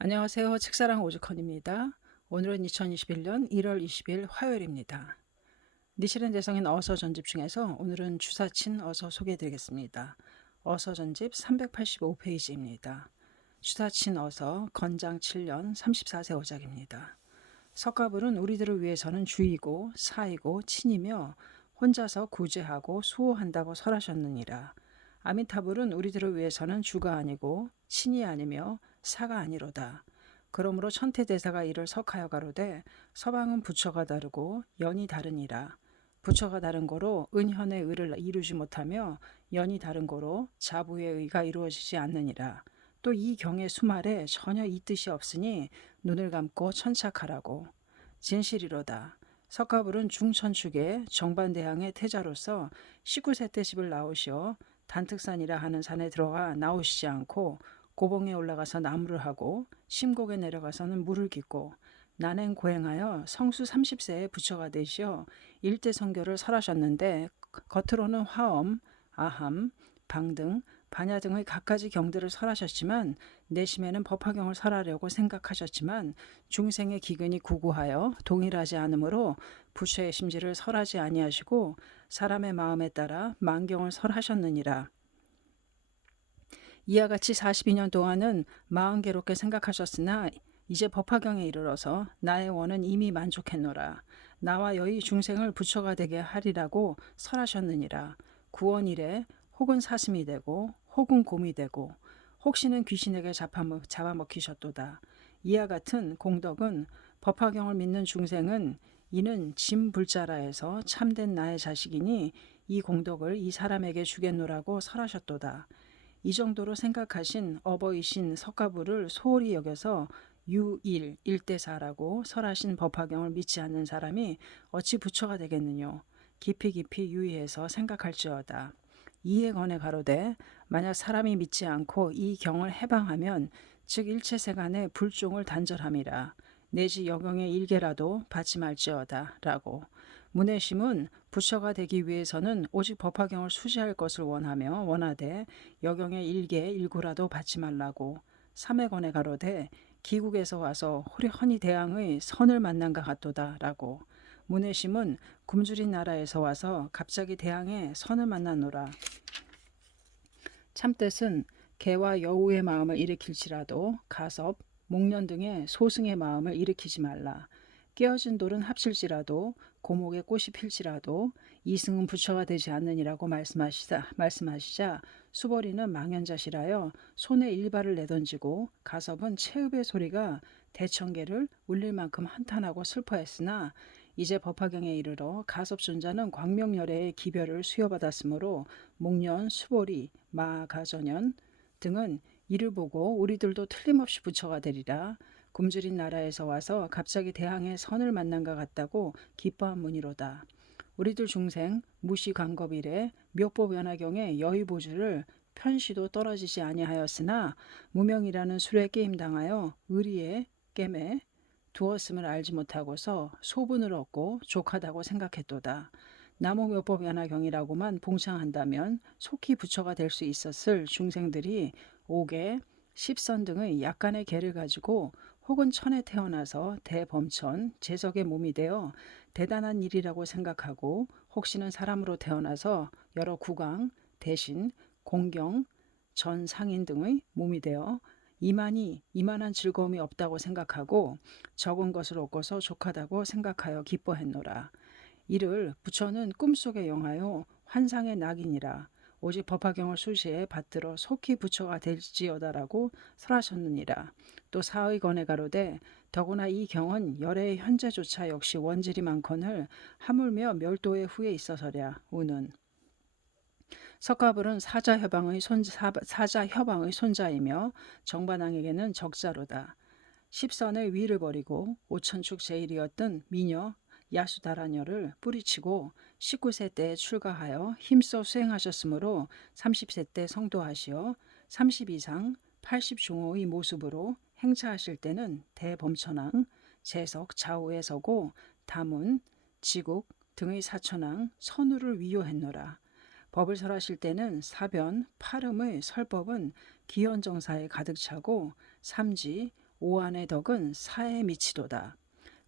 안녕하세요. 책사랑 오죽헌입니다. 오늘은 2021년 1월 20일 화요일입니다. 니시렌 대성인 어서 전집 중에서 오늘은 주사친 어서 소개해드리겠습니다. 어서 전집 385페이지입니다. 주사친 어서 건장 7년 34세 오작입니다. 석가불은 우리들을 위해서는 주이고 사이고 친이며 혼자서 구제하고 수호한다고 설하셨느니라. 아미타불은 우리들을 위해서는 주가 아니고 친이 아니며 사가 아니로다. 그러므로 천태대사가 이를 석하여 가로되 서방은 부처가 다르고 연이 다르니라. 부처가 다른 거로 은현의 의를 이루지 못하며 연이 다른 거로 자부의 의가 이루어지지 않느니라. 또 이 경의 수말에 전혀 이 뜻이 없으니 눈을 감고 천착하라고. 진실이로다. 석가불은 중천축의 정반대항의 태자로서 19세 때 집을 나오시어 단특산이라 하는 산에 들어가 나오시지 않고 고봉에 올라가서 나무를 하고 심곡에 내려가서는 물을 깃고 난행 고행하여 성수 30세에 부처가 되시어 일대 성교를 설하셨는데 겉으로는 화엄, 아함, 방등, 반야 등의 갖가지 경들을 설하셨지만 내심에는 법화경을 설하려고 생각하셨지만 중생의 기근이 구구하여 동일하지 않으므로 부처의 심지를 설하지 아니하시고 사람의 마음에 따라 만경을 설하셨느니라. 이와 같이 42년 동안은 마음 괴롭게 생각하셨으나 이제 법화경에 이르러서 나의 원은 이미 만족했노라. 나와 여의 중생을 부처가 되게 하리라고 설하셨느니라. 구원 이래 혹은 사슴이 되고 혹은 곰이 되고 혹시는 귀신에게 잡아먹히셨도다. 이와 같은 공덕은 법화경을 믿는 중생은 이는 짐불자라에서 참된 나의 자식이니 이 공덕을 이 사람에게 주겠노라고 설하셨도다. 이 정도로 생각하신 어버이신 석가부를 소홀히 여겨서 유일 일대사라고 설하신 법화경을 믿지 않는 사람이 어찌 부처가 되겠느뇨. 깊이 깊이 유의해서 생각할지어다. 이에 권해 가로되 만약 사람이 믿지 않고 이 경을 해방하면 즉 일체세간에 불종을 단절함이라. 내지 여경의 일개라도 받지 말지어다 라고. 문해심은 부처가 되기 위해서는 오직 법화경을 수지할 것을 원하되 여경의 일개 일구라도 받지 말라고. 삼에 권해 가로되 기국에서 와서 호련히 대왕의 선을 만난 것 같도다 라고. 문해심은 굶주린 나라에서 와서 갑자기 대왕의 선을 만나노라. 참뜻은 개와 여우의 마음을 일으킬지라도 가섭, 목련 등의 소승의 마음을 일으키지 말라. 깨어진 돌은 합칠지라도 고목의 꽃이 필지라도 이승은 부처가 되지 않느니라고 말씀하시자 수벌이는 망연자실하여 손에 일발을 내던지고 가섭은 체읍의 소리가 대청계를 울릴 만큼 한탄하고 슬퍼했으나 이제 법화경에 이르러 가섭존자는 광명열애의 기별을 수여받았으므로 목련, 수보리, 마가전연 등은 이를 보고 우리들도 틀림없이 부처가 되리라. 굶주린 나라에서 와서 갑자기 대항의 선을 만난 것 같다고 기뻐한 문이로다. 우리들 중생 무시관겁이래 묘법연화경의 여의보주를 편시도 떨어지지 아니하였으나 무명이라는 술에 게임당하여 의리에 깨매 두었음을 알지 못하고서 소분을 얻고 족하다고 생각했도다. 나무묘법연화경이라고만 봉창한다면 속히 부처가 될 수 있었을 중생들이 옥에 십선 등의 약간의 개를 가지고 혹은 천에 태어나서 대범천, 재석의 몸이 되어 대단한 일이라고 생각하고 혹시는 사람으로 태어나서 여러 국왕, 대신, 공경, 전 상인 등의 몸이 되어 이만한 즐거움이 없다고 생각하고 적은 것을 얻고서 족하다고 생각하여 기뻐했노라. 이를 부처는 꿈속에 영하여 환상의 낙이니라. 오직 법화경을 수시에 받들어 속히 부처가 될지어다라고 설하셨느니라. 또 사의 건에 가로되 더구나 이 경은 열애의 현재조차 역시 원질이 많거늘 하물며 멸도의 후에 있어서랴. 우는 석가불은 사자협왕의 손자이며 정반왕에게는 적자로다. 십선의 위를 버리고 오천축 제일이었던 미녀 야수다라녀를 뿌리치고 19세 때에 출가하여 힘써 수행하셨으므로 30세 때 성도하시어 30 이상 80종호의 모습으로 행차하실 때는 대범천왕, 재석 좌우에 서고 다문, 지국 등의 사천왕 선우를 위요했노라. 법을 설하실 때는 사변, 파름의 설법은 기원정사에 가득 차고 삼지, 오한의 덕은 사에 미치도다.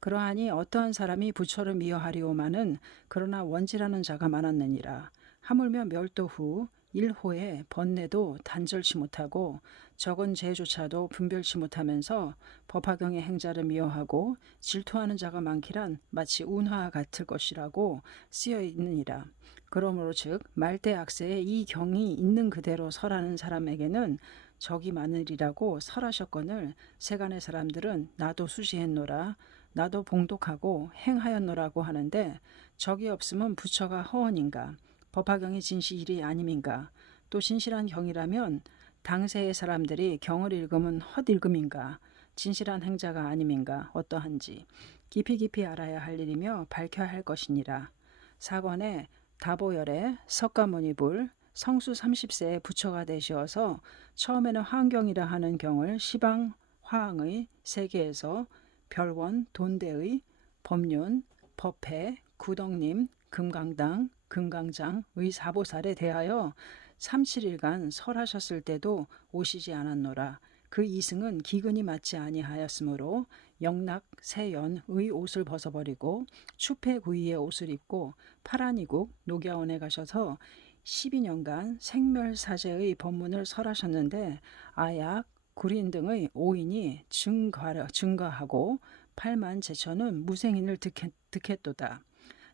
그러하니 어떠한 사람이 부처를 미워하리오마는 그러나 원지라는 자가 많았느니라. 하물며 멸도 후 일호에 번뇌도 단절치 못하고 적은 죄조차도 분별치 못하면서 법화경의 행자를 미워하고 질투하는 자가 많기란 마치 운하와 같을 것이라고 쓰여 있느니라. 그러므로 즉 말대 악세에 이 경이 있는 그대로 설하는 사람에게는 적이 많으리라고 설하셨거늘 세간의 사람들은 나도 수지했노라 나도 봉독하고 행하였노라고 하는데 적이 없으면 부처가 허언인가 법화경이 진실이 아님인가 또 진실한 경이라면 당세의 사람들이 경을 읽으면 헛읽음인가 진실한 행자가 아님인가 어떠한지 깊이 알아야 할 일이며 밝혀야 할 것이니라. 사권에 다보열의 석가모니불 성수 30세에 부처가 되시어서 처음에는 화경이라 하는 경을 시방 화항의 세계에서 별원 돈대의 법륜 법회 구덕님 금강당 금강장의 사보살에 대하여 37일간 설하셨을 때도 오시지 않았노라. 그 이승은 기근이 맞지 아니하였으므로 영락 세연의 옷을 벗어버리고 추패구이의 옷을 입고 파란이국 녹야원에 가셔서 12년간 생멸사제의 법문을 설하셨는데 아약, 구린 등의 오인이 증가하고 8만 제천은 무생인을 득했도다.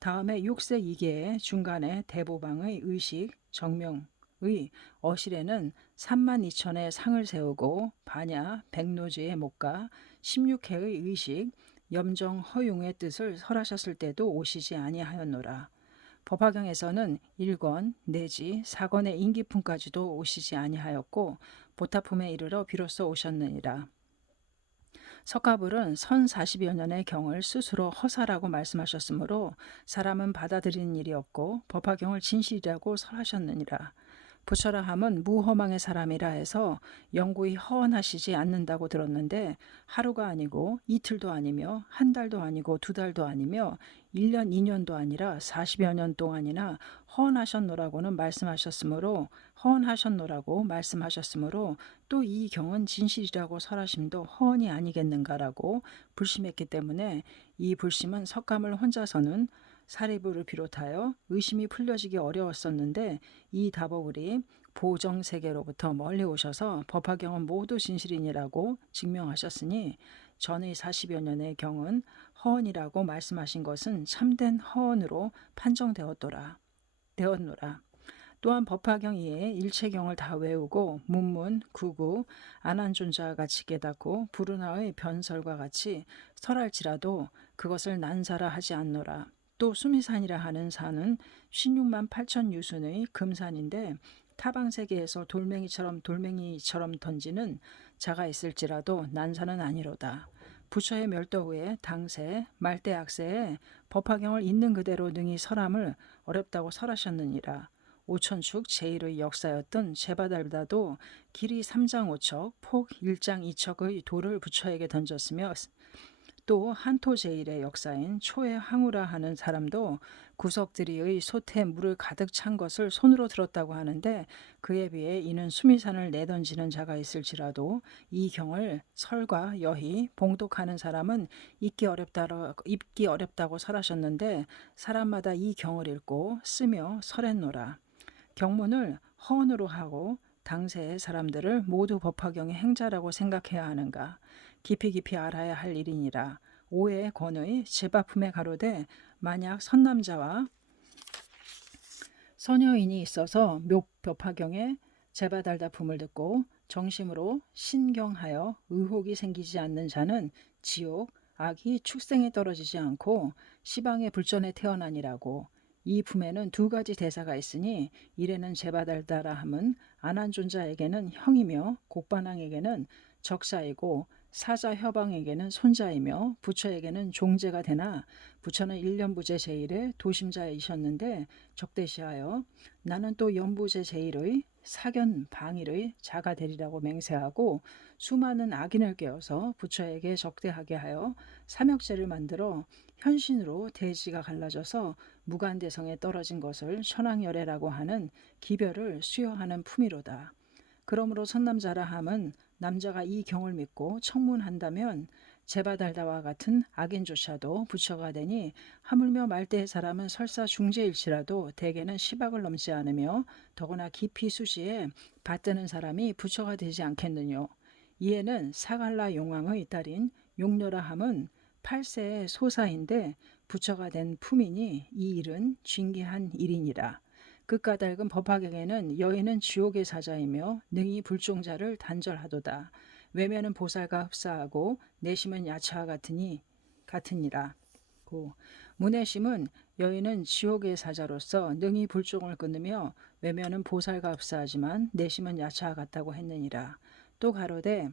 다음에 6세 2개의 중간에 대보방의 의식 정명의 어실에는 3만 2천의 상을 세우고 반야 백노지의 목가 16회의 의식 염정 허용의 뜻을 설하셨을 때도 오시지 아니하였노라. 법화경에서는 1권 내지 4권의 인기품까지도 오시지 아니하였고 보타품에 이르러 비로소 오셨느니라. 석가불은 선 40여 년의 경을 스스로 허사라고 말씀하셨으므로 사람은 받아들이는 일이 없고 법화경을 진실이라고 설하셨느니라. 부처라 함은 무허망의 사람이라 해서 영구히 허언하시지 않는다고 들었는데 하루가 아니고 이틀도 아니며 한 달도 아니고 두 달도 아니며 1년 2년도 아니라 40여 년 동안이나 허언하셨노라고 말씀하셨으므로 또 이 경은 진실이라고 설하심도 허언이 아니겠는가라고 불심했기 때문에 이 불심은 석가모니 혼자서는 사리부를 비롯하여 의심이 풀려지기 어려웠었는데 이 다보울이 보정세계로부터 멀리 오셔서 법화경은 모두 진실이니라고 증명하셨으니 전의 40여 년의 경은 허언이라고 말씀하신 것은 참된 허언으로 판정되었노라. 또한 법화경 이외에 일체경을 다 외우고 문문, 구구, 안한존자와 같이 깨닫고 부르나의 변설과 같이 설할지라도 그것을 난사라 하지 않노라. 또 수미산이라 하는 산은 16만 8천 유순의 금산인데 타방세계에서 돌멩이처럼 던지는 자가 있을지라도 난사는 아니로다. 부처의 멸도 후에 당세 말대악세에 법화경을 있는 그대로 능히 설함을 어렵다고 설하셨느니라. 오천축 제1의 역사였던 제바달다도 길이 3장 5척, 폭 1장 2척의 돌을 부처에게 던졌으며 또 한토 제1의 역사인 초의 항우라 하는 사람도 구석들이의 솥에 물을 가득 찬 것을 손으로 들었다고 하는데 그에 비해 이는 수미산을 내던지는 자가 있을지라도 이 경을 설과 여희 봉독하는 사람은 읽기 어렵다고 설하셨는데 사람마다 이 경을 읽고 쓰며 설했노라. 경문을 허언으로 하고 당세의 사람들을 모두 법화경의 행자라고 생각해야 하는가 깊이 알아야 할 일이니라. 오해 권의 제바품에 가로되 만약 선남자와 선여인이 있어서 법화경에 제바달다품을 듣고 정심으로 신경하여 의혹이 생기지 않는 자는 지옥 악이 축생에 떨어지지 않고 시방의 불전에 태어나니라고. 이 품에는 두 가지 대사가 있으니 이래는 제바달다라 함은 안한존자에게는 형이며 곡반왕에게는 적사이고 사자협왕에게는 손자이며 부처에게는 종제가 되나 부처는 일념부제 제1의 도심자이셨는데 적대시하여 나는 또 연부제 제1의 사견 방일의 자가 되리라고 맹세하고 수많은 악인을 깨워서 부처에게 적대하게 하여 삼역제를 만들어 현신으로 대지가 갈라져서 무간대성에 떨어진 것을 천왕열애라고 하는 기별을 수여하는 품이로다. 그러므로 선남자라 함은 남자가 이 경을 믿고 청문한다면 제바달다와 같은 악인조차도 부처가 되니 하물며 말대의 사람은 설사 중죄일지라도 대개는 10악을 넘지 않으며 더구나 깊이 수지에 받드는 사람이 부처가 되지 않겠느뇨. 이에는 사갈라 용왕의 딸인 용녀라 함은 8세의 소사인데 부처가 된 품이니 이 일은 징계한 일이니라. 그 까닭은 법화경에는 여인은 지옥의 사자이며 능히 불종자를 단절하도다. 외면은 보살과 흡사하고 내심은 야차와 같으니라. 고 문해심은 여인은 지옥의 사자로서 능히 불종을 끊으며 외면은 보살과 흡사하지만 내심은 야차와 같다고 했느니라. 또 가로되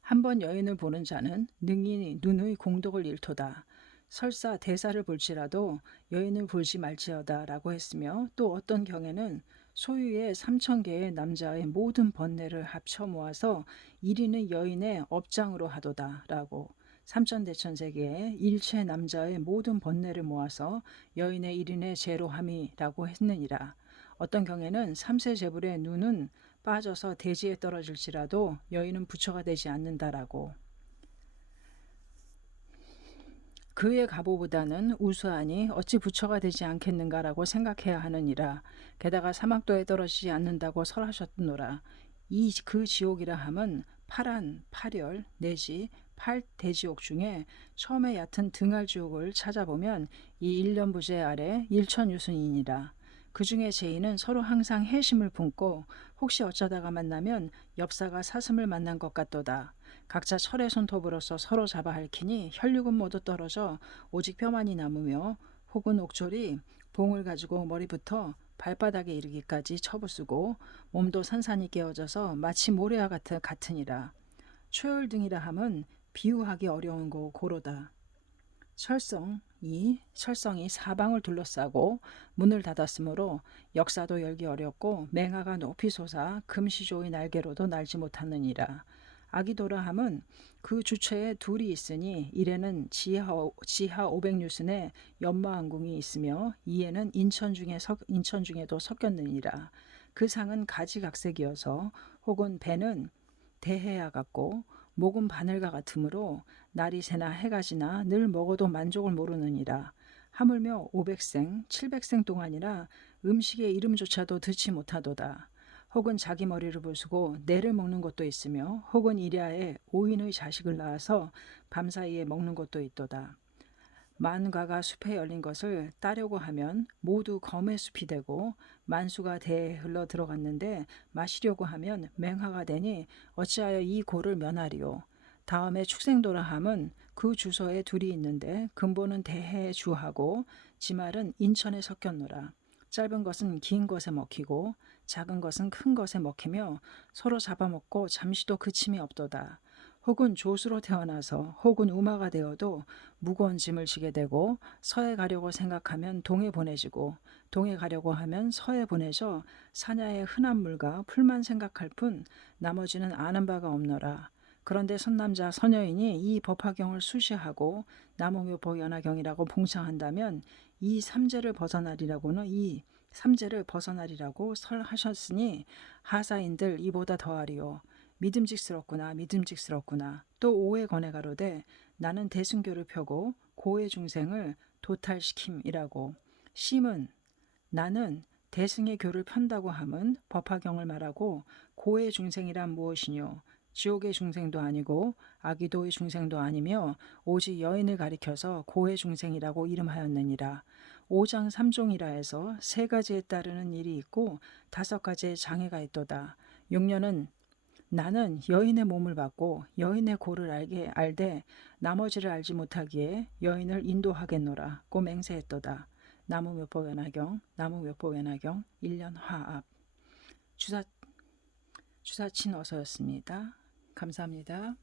한번 여인을 보는 자는 능히 눈의 공덕을 잃도다. 설사 대사를 볼지라도 여인을 볼지 말지어다 라고 했으며 또 어떤 경에는 소유의 3,000개의 남자의 모든 번뇌를 합쳐 모아서 1인의 여인의 업장으로 하도다 라고 3,000대천세계의 일체 남자의 모든 번뇌를 모아서 여인의 1인의 죄로 함이라고 했느니라. 어떤 경에는 3세 제불의 눈은 빠져서 대지에 떨어질지라도 여인은 부처가 되지 않는다라고. 그의 가보보다는 우수하니 어찌 부처가 되지 않겠는가라고 생각해야 하느니라. 게다가 사막도에 떨어지지 않는다고 설하셨노라. 그 지옥이라 함은 파란, 파열 내지 8대지옥 중에 처음에 얕은 등알지옥을 찾아보면 이 일년부재 아래 일천유순이니라. 그 중에 제인은 서로 항상 해심을 품고 혹시 어쩌다가 만나면 엽사가 사슴을 만난 것 같도다. 각자 철의 손톱으로서 서로 잡아 핥히니 혈육은 모두 떨어져 오직 뼈만이 남으며 혹은 옥졸이 봉을 가지고 머리부터 발바닥에 이르기까지 쳐부수고 몸도 산산이 깨어져서 마치 모래와 같으니라. 초열등이라 함은 비유하기 어려운 거 고로다. 철성이 사방을 둘러싸고 문을 닫았으므로 역사도 열기 어렵고 맹하가 높이 솟아 금시조의 날개로도 날지 못하느니라. 아기도라 함은 그 주체에 둘이 있으니 이에는 지하 500유순의 연마왕궁이 있으며 이에는 인천 중에도 섞였느니라. 그 상은 가지각색이어서 혹은 배는 대해와 같고 목은 바늘과 같으므로 날이 새나 해가 지나 늘 먹어도 만족을 모르느니라. 하물며 500생, 700생 동안이라 음식의 이름조차도 듣지 못하도다. 혹은 자기 머리를 부수고 뇌를 먹는 것도 있으며 혹은 이랴에 5인의 자식을 낳아서 밤사이에 먹는 것도 있도다. 만과가 숲에 열린 것을 따려고 하면 모두 검의 숲이 되고 만수가 대에 흘러 들어갔는데 마시려고 하면 맹화가 되니 어찌하여 이 고를 면하리요. 다음에 축생도라 함은 그 주소에 둘이 있는데 근본은 대해에 주하고 지말은 인천에 섞였노라. 짧은 것은 긴 것에 먹히고 작은 것은 큰 것에 먹히며 서로 잡아먹고 잠시도 그침이 없도다. 혹은 조수로 태어나서 혹은 우마가 되어도 무거운 짐을 지게 되고 서에 가려고 생각하면 동에 보내지고 동에 가려고 하면 서에 보내져 사냐의 흔한 물과 풀만 생각할 뿐 나머지는 아는 바가 없노라. 그런데 선남자 선여인이 이 법화경을 수시하고 나무묘보 연화경이라고 봉창한다면 이 삼재를 벗어나리라고 설하셨으니 하사인들 이보다 더하리요. 믿음직스럽구나. 또 오해 권해 가로되 나는 대승교를 펴고 고의 중생을 도탈시킴이라고. 심은 나는 대승의 교를 편다고 함은 법화경을 말하고 고의 중생이란 무엇이뇨. 지옥의 중생도 아니고 아기도의 중생도 아니며 오직 여인을 가리켜서 고의 중생이라고 이름하였느니라. 5장 3종이라 해서 3가지에 따르는 일이 있고 5가지의 장애가 있도다. 용녀는 나는 여인의 몸을 받고 여인의 고를 알되 나머지를 알지 못하기에 여인을 인도하겠노라 고 맹세했도다. 나무묘법 연화경 1년 화합. 주사친 어서였습니다. 감사합니다.